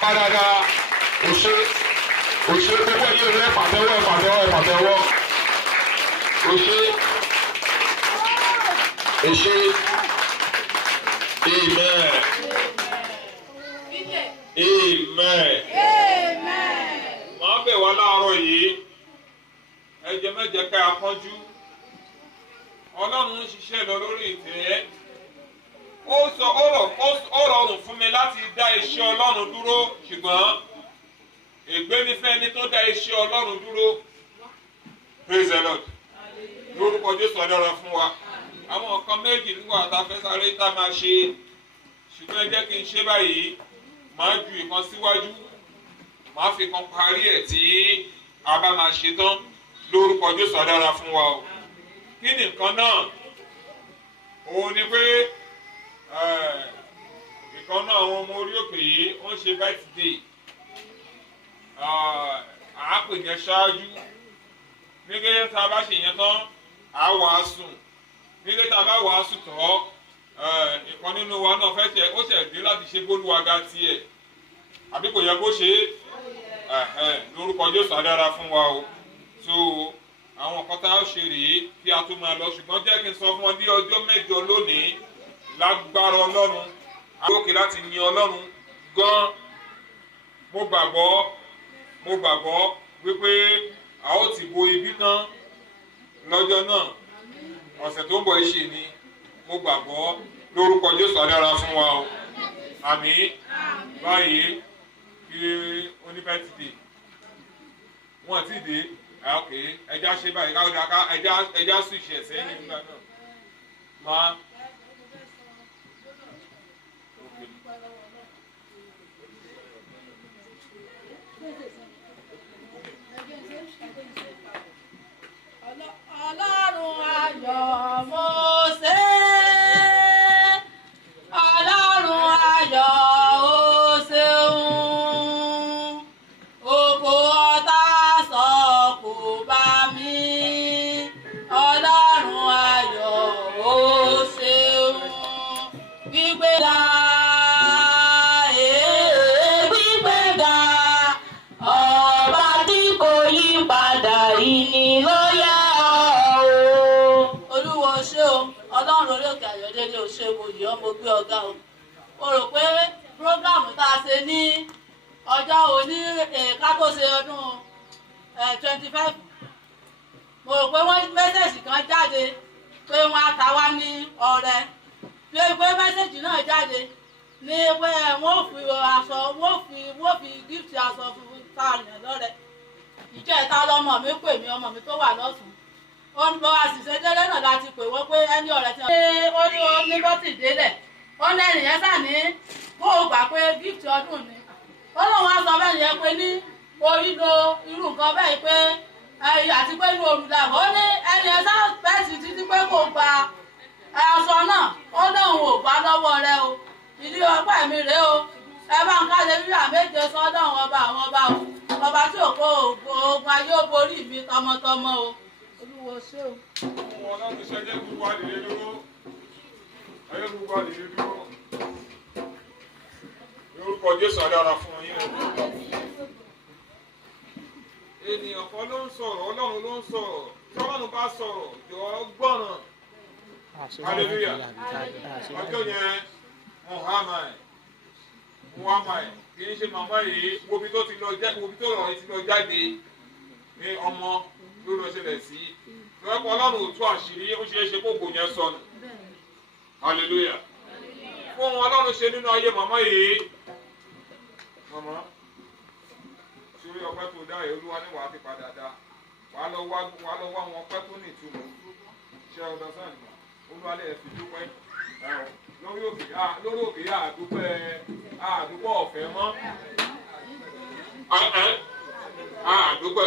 padà òṣè gbogbo ẹ̀yìn rẹ̀ pàtẹ́wọ́ òṣè amen. Màá bẹ̀ wá láàárọ̀ yìí ẹ jẹ́ má jẹ́ ká kánjú. Ọlọ́run ń ṣiṣẹ́ lọ lórí ìtẹ́. Ó rọrùn fún mi láti dá iṣẹ́ Ọlọ́run dúró, ṣùgbọ́n ègbé ni fẹ́ni tó dá iṣẹ́ Ọlọ́run dúró. Praise the Lord. Lórúkọ Jésù ọ̀dọ́rọ̀ fún wa. Àwọn nǹkan méjì nígbà tá a fẹ́ sáré tá a máa ṣe, ṣùgbọ́n ẹ jẹ́ kí n ṣe báyìí. Màá ju ìkan síwájú, màá fi kan parí ẹ̀ tí a bá máa ṣe tán. Lórúkọ Jésù ọ̀dọ́rọ̀ fún wa o. Kí ni nǹkan náà? Òun ni pé ìkan náà àwọn ọmọ orí òkè yìí ó ń ṣe birthday. Àápè yẹn ṣáájú. Nígbà tá a bá ṣe yẹn tán, àá wàásù. Nígbà tá a bá wàásù tán, ìkan nínú wa náà fẹ́ tẹ̀ ó tẹ̀ dé láti ṣe bólúwaga tiẹ̀. Àbí kò yẹ kó ṣe é? Lórúkọ Jésù adára fún wa o. So àwọn nǹkan tá a ṣe rèé kí a tó máa lọ, ṣùgbọ́n jẹ́ kí n sọ fún ọ ní ọjọ́ mẹ́jọ lónìí lágbára Ọlọ́run àgókè láti yin Ọlọ́run gan. Mo gbàgbọ́ wípé a ó ti bo ibi tán lọ́jọ́ náà. Ọ̀sẹ̀ tó ń bọ̀ ṣe ni mo gbàgbọ́. Lórúkọ Jésù adára fún wa o. Àmín. Báyìí kí oníbẹ̀tìdè wọ́n ti dé. Ok, ẹja ṣe báyìí ká ẹja switch ẹ̀ sẹ́yìn nígbà náà. Máa. Ọlọ́run ayọ̀ Mósè, Ọlọ́run ayọ̀ ó ṣeun, oko ọ̀tá sọ kò bá mi, Ọlọ́run ayọ̀ ó ṣeun, gbígbéga gbígbéga ọba tí kò yí padà ìní ló yá o. Olúwa ṣé o, Ọlọ́run orí òkè Ayọ̀délé o ṣé mo yọ̀ mo gbé ọ̀gá o. Mo rò pé prógámù tá a ṣe ní ọjọ́ òní ká tó ṣe ọdún 25, mo rò pé wọ́n mẹ́sẹ̀jì kan jáde pé wọ́n á ta wá ní ọrẹ, pé mẹ́sẹ̀jì náà jáde ní pé wọ́n fi aṣọ wọ́n fi gift aṣọ fún táàyàn lọ́rẹ. Ìjẹta lọmọ mi pè mí, ọmọ mi tó wà lọ́sùn, ó ń bọ́ àṣìṣe délé náà láti pè wọ́n pé ẹni ọ̀rẹ́ tí wọ́n ní bọ́tì délẹ̀, ó ní ẹnìyẹn sà ní kó o gbà pé gift ọdún ni. Ó lóun wá sọ bẹ́ẹ̀ yẹn pé ní orí lo irú nǹkan bẹ́ẹ̀ pé àti pé inú olùdàgbọ́ ó ní ẹnìyẹn sà bẹ́ẹ̀sì títí pé kò gba aṣọ náà, ó lóun ò gbà lọ́wọ́ rẹ o. Ìdí ọpẹ́ mi rèé o, ẹ bá ń káde bí àméje sọ́dọ̀ ọba àwọn ọba o, ọba tí ò kó oògùn ayé ó borí mi tọmọtọmọ o. Olúwo ṣé o. Ọlọ́run ṣe jẹ́ gbogbo àdìrí dúró. Ayé gbogbo àdìrí dúró. Lórúkọ Jésù adára fún yín o. Ènìyàn kan ló ń sọ̀rọ̀, Ọlọ́run ló ń sọ̀rọ̀. Tọ́lọ́run bá sọ̀rọ̀, jọ gbọ́ràn. Hallelujah. Ọjọ́ yẹn, Muhammad kì í ṣe màmá yìí, wo bí tó rọ̀ ti lọ jáde ní ọmọ ló lọ ṣẹlẹ̀ sí. Lọ́pọ̀ Ọlọ́run ò tú àṣírí, ó ṣeé ṣe kó gbòyàn sọnù. Hallelujah. Fún Ọlọ́run ṣe nínú ayé màmá yìí. Màmá, ṣorí ọpẹ́ tó dá yìí, Olúwa ní wàá ti padà dá. Wàá lọ wá wọn ọpẹ́ tó ní ìtumọ̀. Ṣé ọ̀dọ̀ sàn ní? Olúwa lè fi dúpẹ́. Lórí òkè àdúpẹ́ ọ̀fẹ́ mọ́. Àdúpẹ́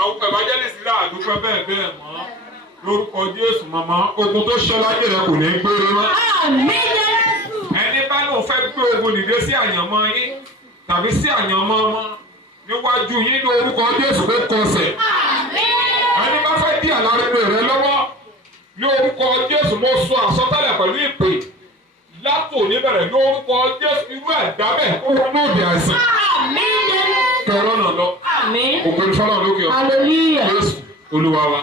àwọn evangelist rà àdúpẹ́ bẹ́ẹ̀ mọ́. Lórúkọ Jésù màmá, ogun tó ṣọ́ láyé rẹ kò ní gbére mọ́. Ẹni bá lóun fẹ́ gbé ogun nìdé sí àyànmọ́ yín tàbí sí àyànmọ́ ọmọ níwájú yín ní orúkọ Jésù kó kọsẹ̀. Ẹni bá fẹ́ dí àlárẹ̀gbẹ̀ rẹ lọ́wọ́ ní orúkọ Jésù mo sọ àsọtẹ́lẹ̀ pẹ̀lú ìpè látò níbẹ̀rẹ̀ lórúkọ Jésù irú ẹ̀dá bẹ́ẹ̀ kó wọn náà di àìsàn. kẹrọ náà lọ. ògbóni fọlọ́ lókè ọ. Jésù Olúwa wa.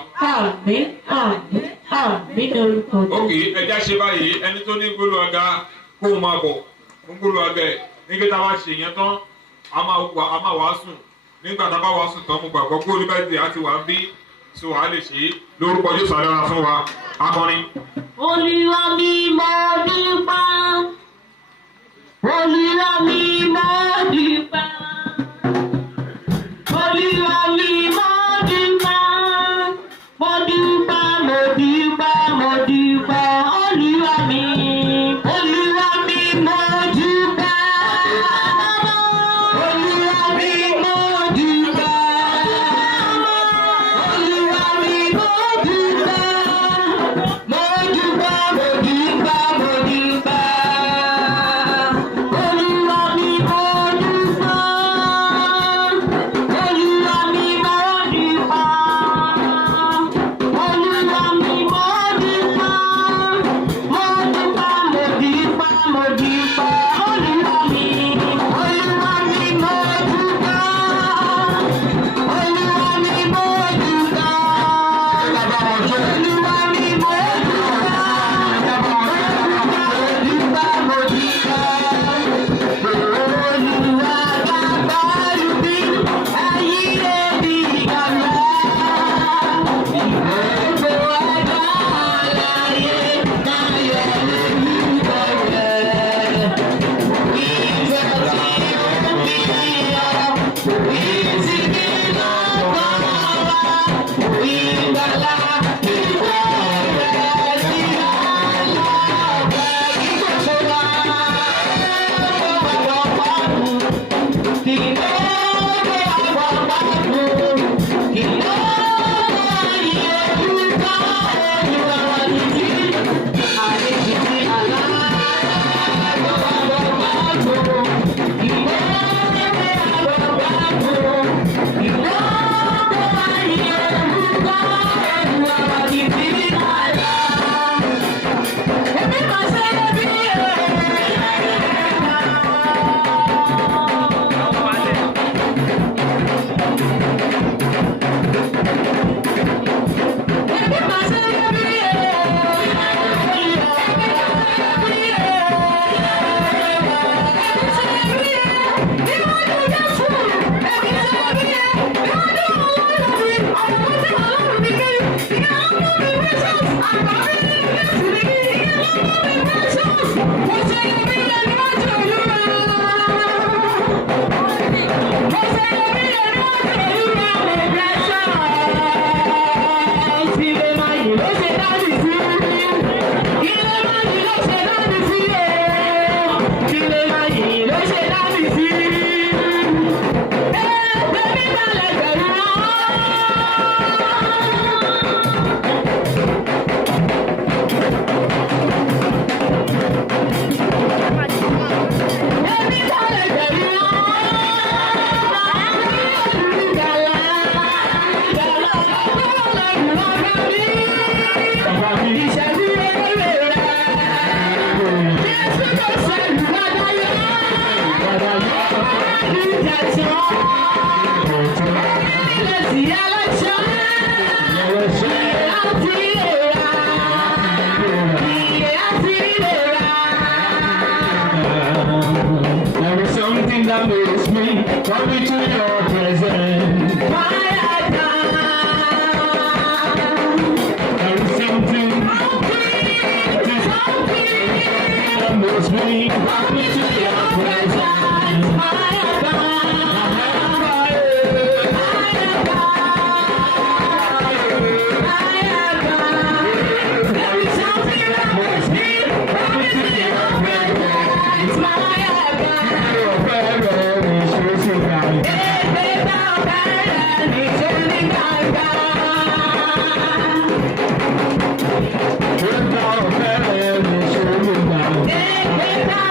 ok ẹja ṣe báyìí ẹni tó ní gbólóhàgá kó o máa bọ̀ fún gbólóhàgá ẹ̀ nígbà tá a bá ṣe yẹn tán a máa wàásù nígbà tá a bá wàásù tán mo gbàgbọ́ pé olúbẹ̀dì àti wà ń bí so a lè ṣe lórúkọ Jésù àdára fún wa akọrin. Olúwa mi mo dúpẹ́, Olúwa mi mo dúpẹ́, Olúwa mi mo dúpẹ́, mo dúpẹ́, mo dúpẹ́, mo dúpẹ́, Olúwa mi mo dúpẹ́, Olúwa mi mo dúpẹ́, Olúwa mi mo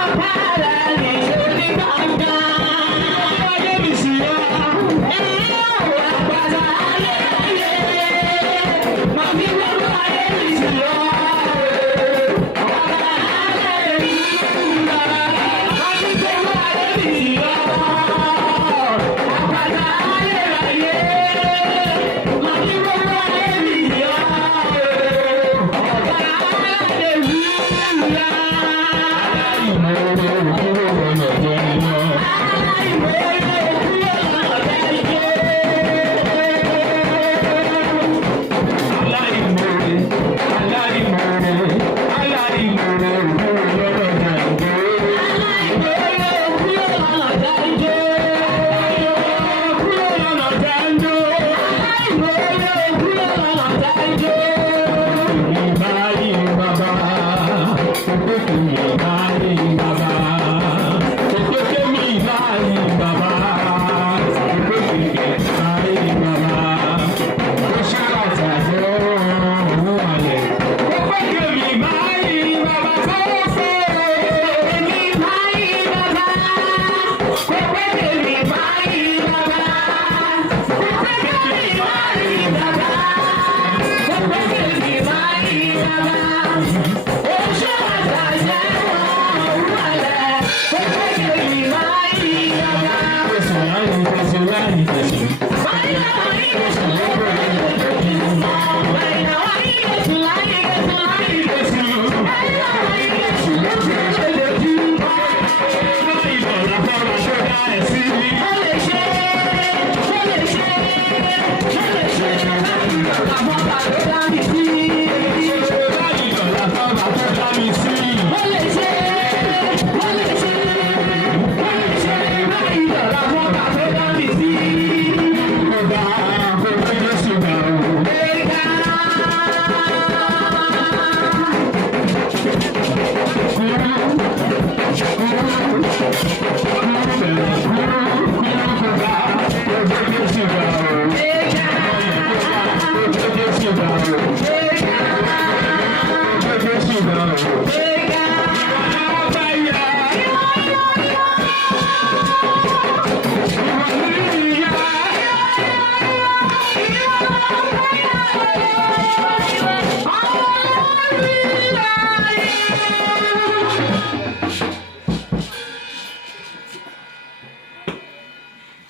Bye.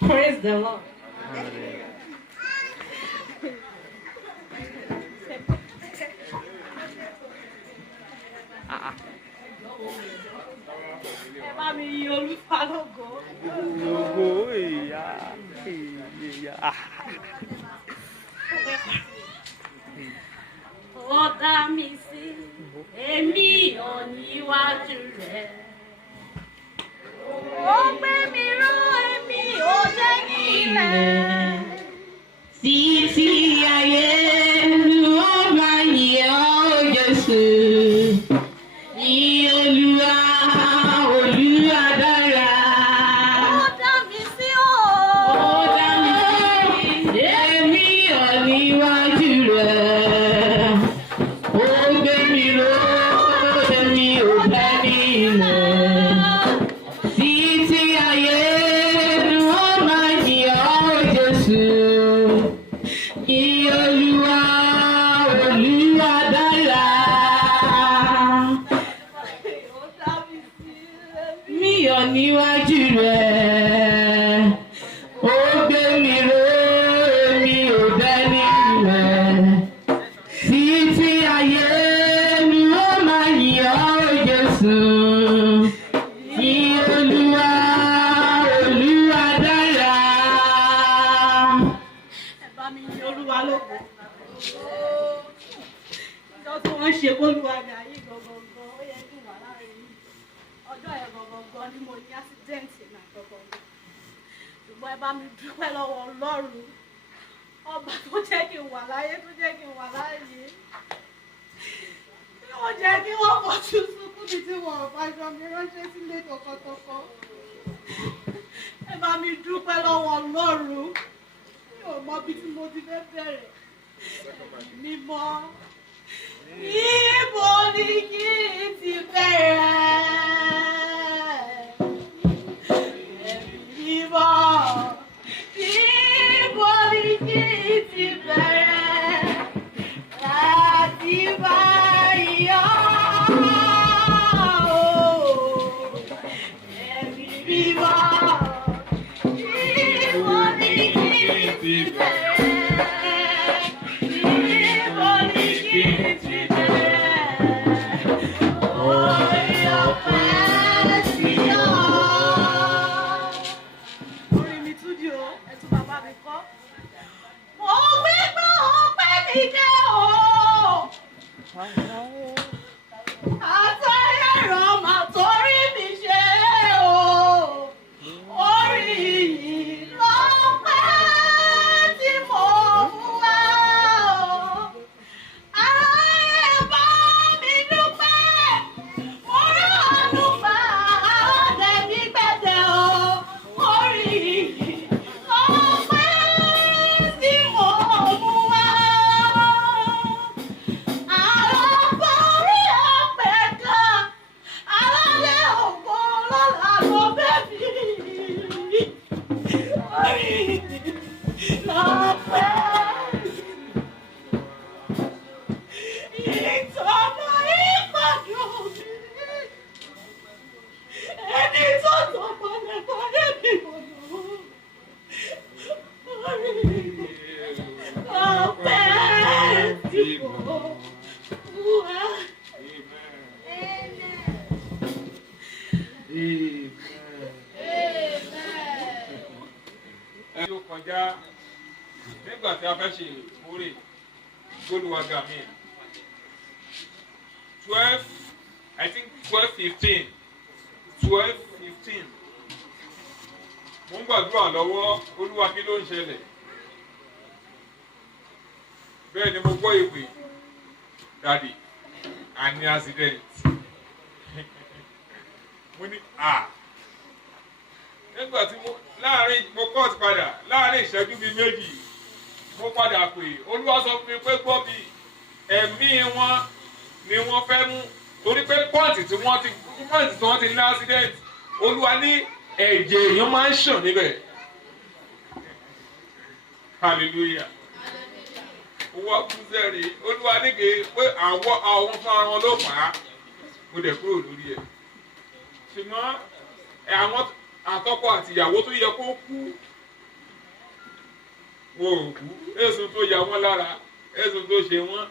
Praise the Lord. Ẹ bá mi yin Olúwa lógo. Lógo ìyá ìyá. Ó dá mi sí, èmi ò níwájú rẹ̀. Ó gbé mi ró, èmi ò jẹ́ ní ilẹ̀. Títí ayé ló máa yìn ọ́ Jésù. Yìn Olúwa, Olúwa dára. Ó dá mi sí o. Ó dá mi sí, èmi ò níwájú rẹ̀. Ó gbé mi ró, èmi ò jẹ́ ní ilẹ̀. Títí ayé ló máa yìn ọ́ Jésù. Yìn Olúwa, Olúwa dára. Mi ò níwájú rẹ̀. Ó gbé mi ró, èmi ò bẹ́ nílẹ̀. Títí ayé ni ó máa yìn ọ́ Jésù. Yìn Olúwa, Olúwa dára. Ẹ bá mi yin Olúwa lógo. Ọjọ́ tí wọ́n ṣe bólúwa ní ayé gangan, ó yẹ kí n wà láàrin yìí. Ọjọ́ yẹn gangan ni mo ní ásídẹ́ǹtì náà gangan. Ṣùgbọ́n ẹ bá mi dúpẹ́ lọ́wọ́ Ọlọ́run. Ọba tó jẹ́ kí n wà láyé, tó jẹ́ kí n wà láàyè. Tí wọ́n jẹ́ kí wọ́n fojú sunkún mi tí wọ́n bá jọ mi ránṣẹ́ sílé tọkọtọkọ. Ẹ bá mi dúpẹ́ lọ́wọ́ Ọlọ́run. Mi ò mọ bí tí mo ti fẹ́ bẹ̀rẹ̀. Ẹ̀mí mímọ́. Níbo ni kí n ti bẹ̀rẹ̀? Ẹ̀mí mímọ́. Níbo ni kí n ti bẹ̀rẹ̀? Láti bá yọ̀ o. Ẹ̀mí mímọ́. Níbo ni kí n ti bẹ̀rẹ̀? Níbo ni kí n ti bẹ̀rẹ̀? Orí ọ̀pẹ sí ọ. Orin mi tún di o, ẹ tún bàbá mi kọ́. Mo gbé gbọ́ ọpẹ́ mi dé o. Àtọ́yẹ̀ ràn mà torí mi ṣe o. Orí yìí lọ́pẹ́ tí mo mú wá o. Aráyé bá mi dúpẹ́. Mo ránú gbà ọ̀dẹ̀ mi gbẹ̀dẹ̀ o. Orí yìí lọ́pẹ́ tí mo mú wá. Alábọ̀rí ọ̀pẹ kan, alálẹ̀ ògbó lọ́la ló bẹ́ mi. Orí yìí lọ́pẹ́. Ìtọ́nà ìpàdé mi. Ẹni tó tọ́pọ̀ lẹ́kọ̀ọ́ lẹ́bí mọ̀nà. Orí yìí lọ́pẹ́ tí mo mú wá. Ẹ yóò kọjá nígbà tí a fẹ́ ṣe ìkórè gbólúwàgà mi 12 I think 12:15 12:15 mo ń gbàdúrà lọ́wọ́ Olúwa kí ló ń ṣẹlẹ̀ bẹ́ẹ̀ ni mo gbọ́ ìpè dadi a ní accident mo ní nígbà tí mo kọ́ọ̀tù padà láàrin ìṣẹ́jú bíi méjì mo padà pè Olúwa sọ fún mi pé gbọ́ mi ẹ̀mí wọn ni wọ́n fẹ́ mú torí pé pọ́ǹtì tí wọ́n ti ní accident Olúwa ní ẹ̀jẹ̀ èèyàn máa ń ṣàn níbẹ̀ hallelujah owó akúnṣẹ́rì Olúwa nígbè pé àwọn fún ara wọn ló fà á mo dẹ̀ kúrò lórí ẹ̀ ṣùgbọ́n àwọn àtọkọ àti ìyàwó tó yẹ kó kú wọn ò kú èso tó ya wọ́n lára èso tó ṣe wọ́n.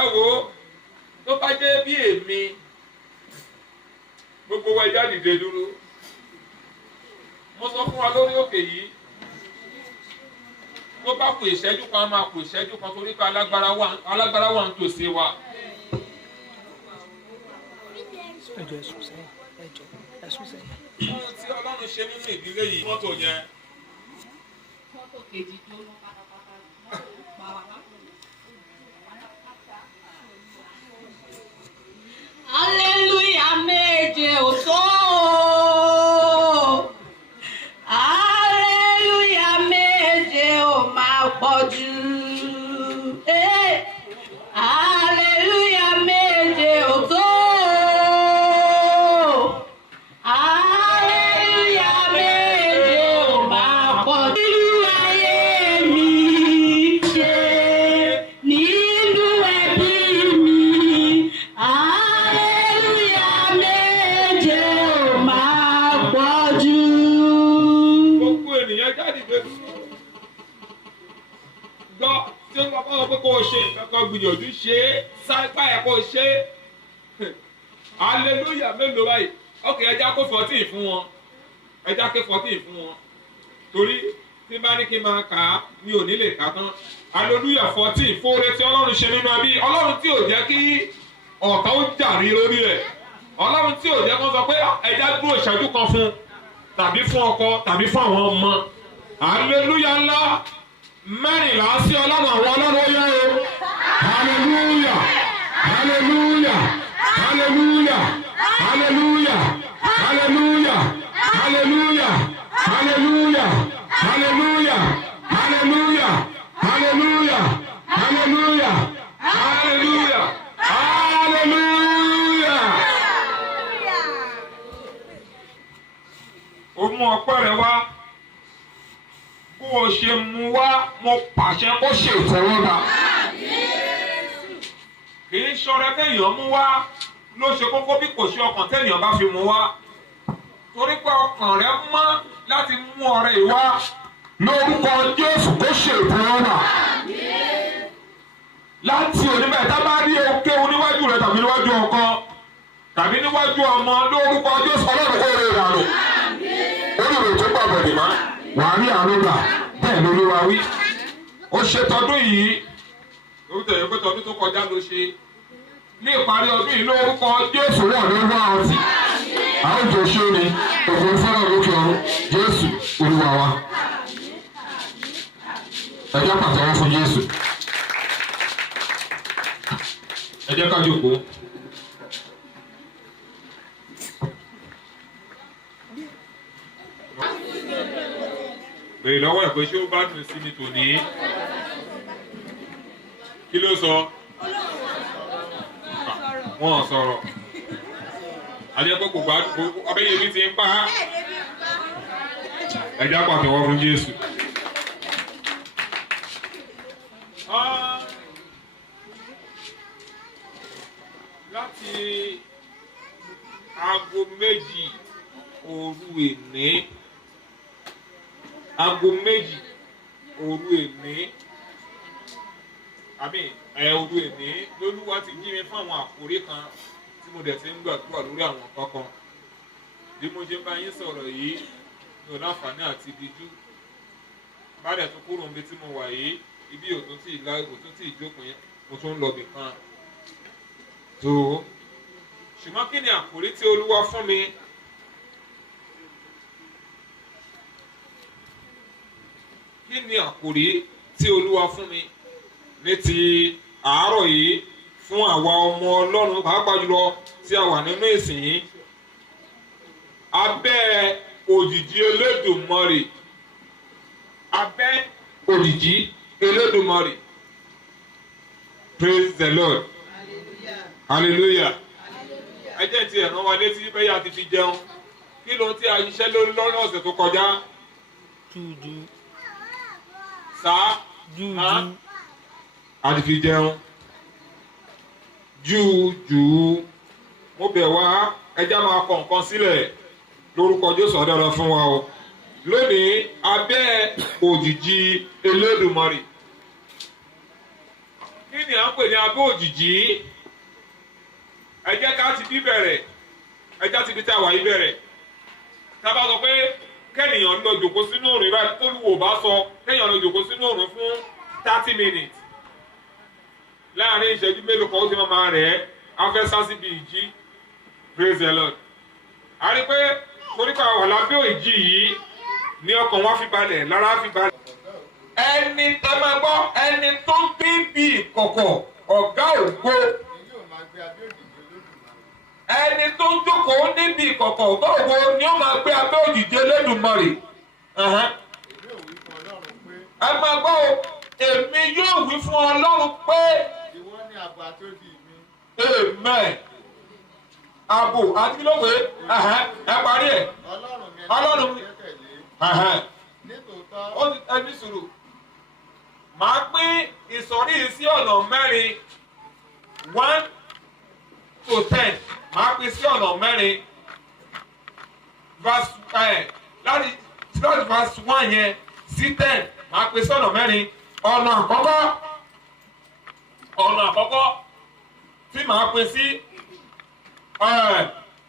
ẹ wo tó bá jẹ́ bí èmi gbogbo wa já dìde dúró. mo sọ fún wa lórí òkè yìí tó bá kù ìṣẹ́jú kan máa kù ìṣẹ́jú kan torí pé alágbára wà ń tòsí wa. ẹjọ ẹsùn sẹ́yìn ẹjọ ẹsùn sẹ́yìn. ohun tí Ọlọ́run ṣe nínú ìdílé yìí mọ́tò yẹn. mọ́tò kejì tó lọ pátápátá pa wá. Hallelujah méje ò tó o. Hallelujah méje ò máa pọ̀ jù. Hallelujah méje ò tó o. Hallelujah méje ò máa pọ̀ jù. Nínú ayé mi ṣe nínú ẹbí mi. Hallelujah méje ò máa pọ̀ jù. Gbogbo ènìyàn jáde dé dúró. Gbọ́ tí ó ń bá wọn pé kó o ṣe nǹkan kan gbìyànjú ṣe é sáípà ẹ̀ kó o ṣe é. Hallelujah mélòó báyìí? Ok ẹja kó 14 fún wọn. Ẹja kó 14 fún wọn. Torí tí bá ní kí n máa kà á mi ò ní lè kà á tán. Hallelujah 14 fóore tí Ọlọ́run ṣe nínú ẹbí. Ọlọ́run tí ò jẹ́ kí ọ̀tá ó jàrí lórí rẹ̀. Ọlọ́run tí ò jẹ́ kó sọ pé ẹja dúró ìṣẹ́jú kan fún un tàbí fún ọkọ tàbí fún àwọn ọmọ. Hallelujah ńlá mẹ́rìnlá sí Ọlọ́run àwọn Ọlọ́run ó yẹ o. Hallelujah hallelujah hallelujah hallelujah hallelujah hallelujah hallelujah hallelujah hallelujah hallelujah hallelujah hallelujah hallelujah. Ó mú ọpẹ́ rẹ̀ wá bó o ṣe mú wá mo pàṣẹ kó ṣe ìtẹ́wọ́gbà. Kì í ṣọrẹ téèyàn mú wá ló ṣe kókó bí kò ṣe ọkàn téèyàn bá fi mú wá. Torí pé ọkàn rẹ̀ mọ́ láti mú ọrẹ yìí wá. Lórúkọ Jésù kó ṣe ìtẹ́wọ́gbà. Láti oníbẹ̀ tá bá rí okéwu níwájú rẹ̀ tàbí níwájú ọkọ tàbí níwájú ọmọ lórúkọ Jésù Ọlọ́run kó rè dànù. Olùrè tó gbàgbọ́ dì má wà á rí àánú gbà bẹ́ẹ̀ lÓlúwa wí. Ó ṣe tọdún yìí ó tẹ̀yẹ pé tọdún tó kọjá ló ṣe. Ní ìparí ọdún yìí lórúkọ Jésù wọ̀ ní wá ọtí. Àwọn ìjọ ṣe ni òfò fẹ́ràn lókè ọ̀run Jésù Olúwa wa. Ẹ jẹ́ pàtẹ́wọ́ fún Jésù. Ẹ jẹ́ ká jókòó. Bèrè lọ́wọ́ ẹ̀ pé ṣé ó bá dùn sí ni tòní? Kí ló sọ? Wọ́n sọ̀rọ̀. Ajẹ́ pé kò bá abẹ́yẹ mi ti ń pa á. Ẹ jẹ́ pàtẹ́wọ́ fún Jésù. Láti aago méjì òru èní. Aago méjì òru èní. Òru èní lÓlúwa ti jí mi fún àwọn àkórí kan tí mo dẹ̀ ti ń gbàdúrà lórí àwọn kankan. Bí mo ṣe ń bá yín sọ̀rọ̀ yìí mi ò láǹfààní àti ìdíjú. Bá dẹ̀ tún kúrò níbi tí mo wà yìí ibi òtún tí ìjókòó yẹn mo tún ń lọ bì kan. Tó ṣùgbọ́n kí ni àkórí tí Olúwa fún mi? Kí ni àkórí tí Olúwa fún mi ní ti àárọ̀ yìí fún àwa ọmọ Ọlọ́run pàápàá jùlọ tí a wà nínú ìsìn yìí? Abẹ́ òjìji Elédùmarè. Abẹ́ òjìji Elédùmarè. Praise the Lord. Hallelujah. Ẹ jẹ́ ti ẹ̀ràn wa létí bẹ́yà ti fi jẹun. Kí ló ń tí a ṣiṣẹ́ lórí lọ́nà ọ̀sẹ̀ tó kọjá? Jújú. Sáà. Jújú. A ti fi jẹun. Jújú. Mo bẹ̀ wá ẹja máa kọ nǹkan sílẹ̀ lórúkọ Jésù ọ̀dára fún wa o. lónìí abẹ́ òjìji Elédùmarè. Kí ni à ń pè ní abẹ́ òjìji? Ẹ jẹ́ ká ti bí bẹ̀rẹ̀, ẹ jẹ́ ti bí tá a wà yí bẹ̀rẹ̀. Tá a bá sọ pé kẹ́nìyàn lọ jòkó sínú òrùn ìbáyìí tó lùwò bá sọ kẹ́nìyàn lọ jòkó sínú òrùn fún 30 minutes. Láàárín ìṣẹ́jú mélòó kan ó ti máa rẹ̀ ẹ́, á fẹ́ sá síbi ìjì. Praise the Lord. A rí pé torí pa wà lábẹ́ òjì yìí ní ọkàn wa fi balẹ̀, lára fi balẹ̀. Ẹni tẹ́ máa gbọ́, ẹni tó ń bí bí ìkọ̀kọ̀ ọ̀gá ògo. Ẹni tó ń jókòó níbi ìkọ̀kọ̀ ọ̀gá ògo ni ó máa gbé abẹ́ òjìji Elédùmarè. Ẹ máa gbọ́ o, èmi yóò wí fún Ọlọ́run pé ìwọ ni ààbò àti odi mi. Amen. Ààbò àti kí ló pé ẹ parí ẹ̀. Ọlọ́run mi. Nítòótọ́. Ó ti ẹni sùúrù. Màá pín ìsọ̀rí yìí sí ọ̀nà mẹ́rin 1 to 10. Màá pín sí ọ̀nà mẹ́rin. Láti verse 1 yẹn sí 10. Màá pín sí ọ̀nà mẹ́rin. Ọ̀nà àkọ́kọ́ tí màá pín sí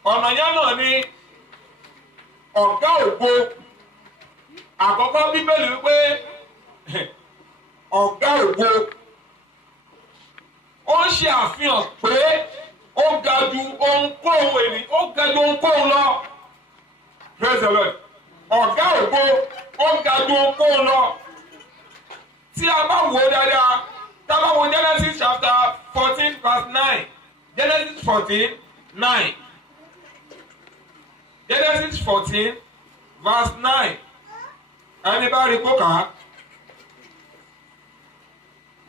ọ̀nà yẹn náà ni ọ̀gá ògo. Àkọ́kọ́ Bíbélì wípé ọ̀gá ògo ó ń ṣe àfihàn pé ó ga ju ohunkóhun ènìyàn, ó ga ju ohunkóhun lọ. Praise the Lord. Ọ̀gá ògo ó ga ju ohunkóhun lọ. Tí a bá wò ó dáadáa, tá a bá wo Genesis chapter 14 verse 9. Genesis 14 9. Genesis 14 verse 9. Ẹni bá rí kó kà á.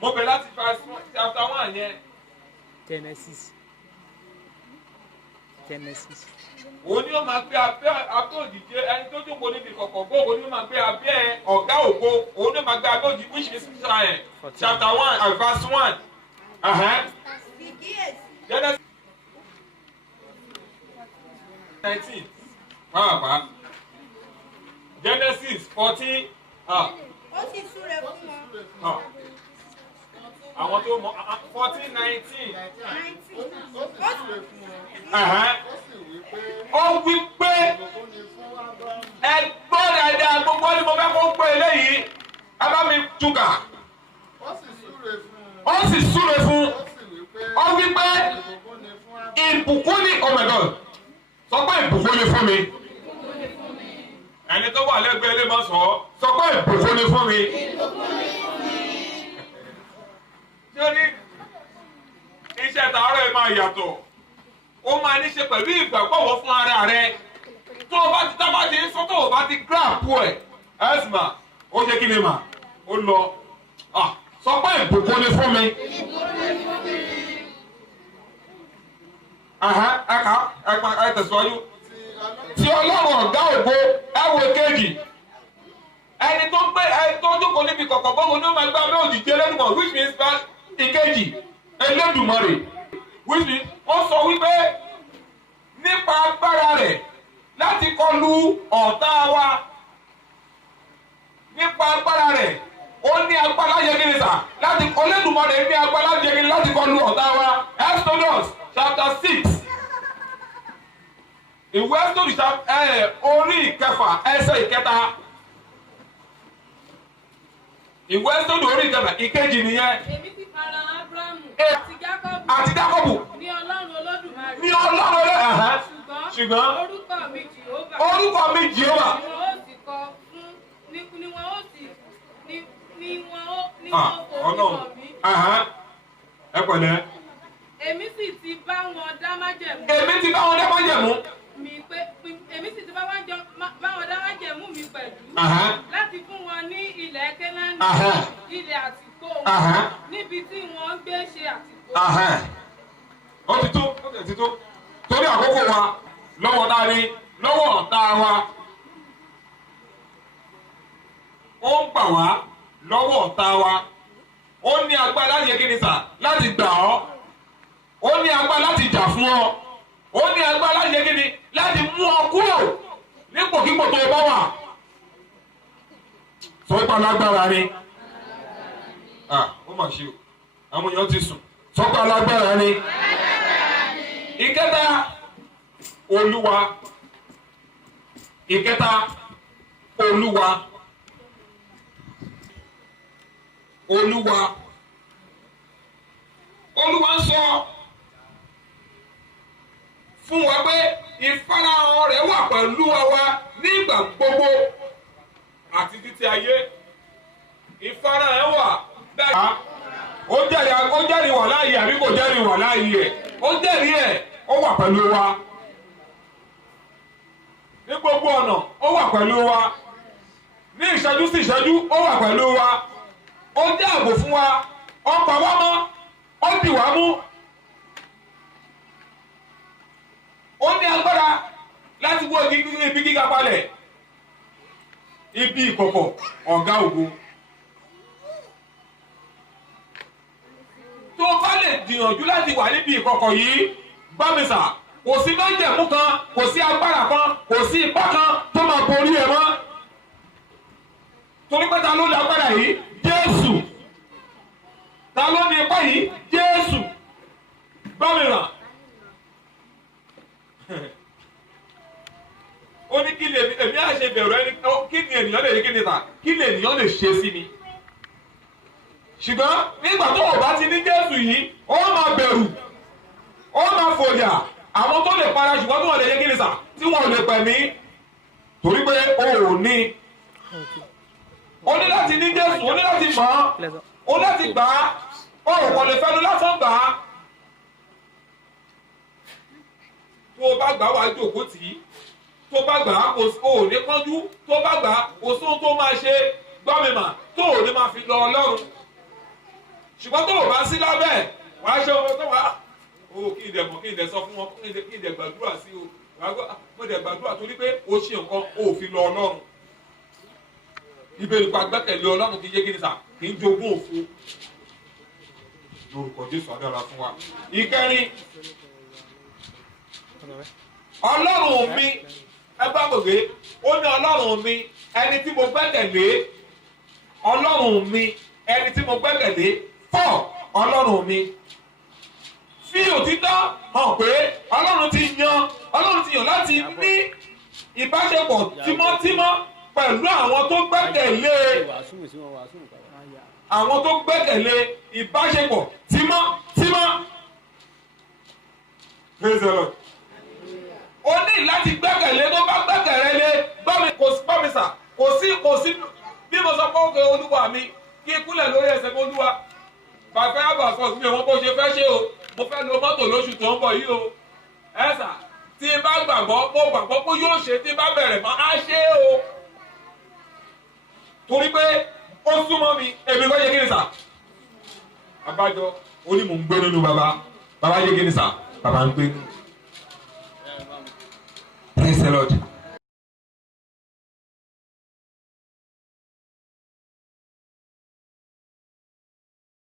Mo bẹ̀ láti verse chapter 1 yẹn. Genesis. Òun ni ó máa gbé abẹ́ òjìji ẹni tó jókòó níbi ìkọ̀kọ̀ gbogbo ni ó máa gbé abẹ́ ọ̀gá ògo. Òun ni ó máa gbé abẹ́ òjìji which is chapter 1 verse 1. Genesis 19. Pàápàá. Genesis 14. Ó sì súre fún wọn. Àwọn tó mọ 14 19. Ó sì súre fún wọn. Ó sì wí pé Ó wí pé ìbùkún ni fún Ábúráhámù. ẹgbọ́n dáadáa gbogbo ni mo fẹ́ kó pé eléyìí. Ẹ bá mi túkà. Ó sì súre fún un. Ó sì súre fún. Ó sì wí pé Ó wí pé ìbùkún ni fún Ábúráhámù. ìbùkún ni, oh my God, sọ pé ìbùkún ni fún mi. Ẹni tó wà lẹ́gbẹ̀ẹ́ ilé máa sọ pé ìbùkún ni fún mi. Tí ó ní iṣẹ́ tààrọ̀ ẹ̀ máa yàtọ̀, ó máa ní ṣe pẹ̀lú ìgbàgbọ́wọ́ fún ara rẹ̀. Tó o bá ti tábà ti ń sọ tó o bá ti gíráàpù ẹ̀ ẹ́sìmà ó ṣe kí ni mà ó lọ. Sọ pé ìbùkún ni fún mi. Ẹ tẹ̀síwájú. Tí Ọlọ́run ọ̀gá ògo ẹ̀wọ̀ kejì. Ẹni tó gbé ẹni tó jókòó níbi kọ̀kọ̀ gbọ́ngàn ní ó máa gbá abẹ́ òjìji Elédùmarè which means that ìkejì Elédùmarè which means ó sọ wípé nípa agbára rẹ̀ láti kọlu ọ̀tá wa. Nípa agbára rẹ̀ ó ní agbára yẹgẹrẹ sà láti Elédùmarè ní agbára yẹgẹrẹ láti kọlu ọ̀tá wa. Exodus chapter 6. Ìwé Exodus orí ìkẹfà ẹsẹ̀ ìkẹta. Ìwé Exodus orí ìkẹfà ìkejì nìyẹn. Èmi ti fara Ábúráhámù Àti Jákọ́bù. ní Ọlọ́run Olódùmarè. Ní Ọlọ́run Olódùmarè. Ṣùgbọ́n orúkọ mi Jèhófà. orúkọ mi Jèhófà. Ni wọn ó sì kọ fún ni wọn ó sì ni wọn orúkọ mi. Ẹ pẹ̀lẹ́. Èmi sì ti bá wọn dá májẹ̀mú. Èmi ti bá wọn dá májẹ̀mú. Èmi sì ti bá wọn dá májẹ̀mú mi pẹ̀lú. Láti fún wọn ní ilẹ̀ Kénáánì. Ilẹ̀ àtìpó wọn. Níbi tí wọ́n ń gbé ṣe àtìpó. Ó ti tó, ó ti tó. Torí àkókò wa lọ́wọ́ dání lọ́wọ́ ọ̀tá wa. Ó ń gbà wá lọ́wọ́ ọ̀tá wa. Ó ní agbára láti yẹ kí ni sà láti gbà ọ́. Ó ní agbára láti jà fún ọ. Ó ní agbára láti yẹ kí ni láti mú ọ kúrò nípòkípò tó o bá wà. sọ́pọ̀ alágbára ni. Ó mà ṣe o, àwọn èèyàn ti sùn. Sọ́pọ̀ alágbára ni. Ìkẹta, Olúwa. Ìkẹta, Olúwa. Olúwa. Olúwa ń sọ fún wa pé ìfarahàn rẹ̀ wà pẹ̀lú wa nígbà gbogbo àti títí ayé. Ìfarahàn wà dáadáa. Ó jẹ́rìí wà láàyè àbí kò jẹ́rìí wà láàyè ẹ̀. Ó jẹ́rìí ẹ̀, ó wà pẹ̀lú wa. Ní gbogbo ọ̀nà, ó wà pẹ̀lú wa. Ní ìṣẹ́jú sí ìṣẹ́jú, ó wà pẹ̀lú wa. Ó jẹ́ ààbò fún wa. Ó pa wá mọ́. Ó dì wá mú. Ó ní agbára láti wó ibi gíga palẹ̀. Ibi ìkọ̀kọ̀ ọ̀gá ògo. Tó bá lè gbìyànjú láti wà níbi ìkọ̀kọ̀ yìí, gbọ́mísà, kò sí májẹ̀mú kan, kò sí agbára kan, kò sí ipá kan tó máa borí ẹ mọ́. Torí pé ta ló ní agbára yìí? Jésù. Ta ló ní ipá yìí? Jésù. Gbọ́mìnà. Ó ní kí èmi á ṣe bẹ̀rù ẹni, kí ni ènìyàn lè kí ni ta? Kí ni ènìyàn lè ṣe sí mi? Ṣùgbọ́n nígbà tó o bá ti ní Jésù yìí, ó máa bẹ̀rù, ó máa fòyà. Àwọn tó lè para ṣùgbọ́n tó wọ́n lè yé kí ni sà? Tí wọ́n lè pẹ̀mí. Torí pé o ò ní. O ní láti ní Jésù, o ní láti mọ̀ ọ́, o ní láti gbà á. O ò kò lè fẹ́nu lásán gbà á. Tó o bá gbà wá jókòó tì í. Tó o bá gbà á, o ò ní kánjú. Tó o bá gbà á, o sóhun tó máa ṣe gbọ́mìmà tó o ní máa fi lọ Ọlọ́run. Ṣùgbọ́n tó o bá sí lábẹ́, wàá ṣe ohun tó wà. Kí n dẹ̀ mọ̀, kí n dẹ̀ sọ fún wọn, kí n dẹ̀ gbàdúrà sí o. Mo dẹ̀ gbàdúrà torí pé o ṣe nǹkan, o ò fi lọ Ọlọ́run. Ìbéèrè pa gbẹ́kẹ̀lé Ọlọ́run kì í yé kí ni sà? Kì í jogún òfo. Lórúkọ Jésù adára fún wa. Ìkẹrin, Ọlọ́run mi, ẹ bá gbògbé, ó ní Ọlọ́run mi, ẹni tí mo gbẹ́kẹ̀lé. Ọlọ́run mi, ẹni tí mo gbẹ́kẹ̀lé. Ọlọ́run mi. Fi òtítọ́ hàn pé Ọlọ́run ti yàn láti ní ìbáṣepọ̀ tímọ́tímọ́ pẹ̀lú àwọn tó gbẹ́kẹ̀lé. Àwọn tó gbẹ́kẹ̀lé ìbáṣepọ̀ tímọ́tímọ́. Praise the Lord. O ní láti gbẹ́kẹ̀lé tó bá gbẹ́kẹ̀lé gbọ́mísà. Kò sí bí mo sọ pé ó kẹ́ Olúwa mi kí n kúnlẹ̀ lórí ẹsẹ̀ fún Olúwa. Bàbá àbà sọ sí mi wọn bó ṣe fẹ́ ṣe o. Mo fẹ́ lo mọ́tò lóṣù tó ń bọ̀ yìí o. Ẹ̀sà tí n bá gbàgbọ́, mo gbàgbọ́ pé yóò ṣe tí n bá bẹ̀rẹ̀ mọ́ á ṣe o. Torí pé ó súnmọ́ mi, èmi kọ́ yẹ kí ni sà? Abájọ, ó ní mò ń gbé nínú bàbá. Bàbá yẹ kí ni sà? Bàbá ń gbé nínú. Praise the Lord.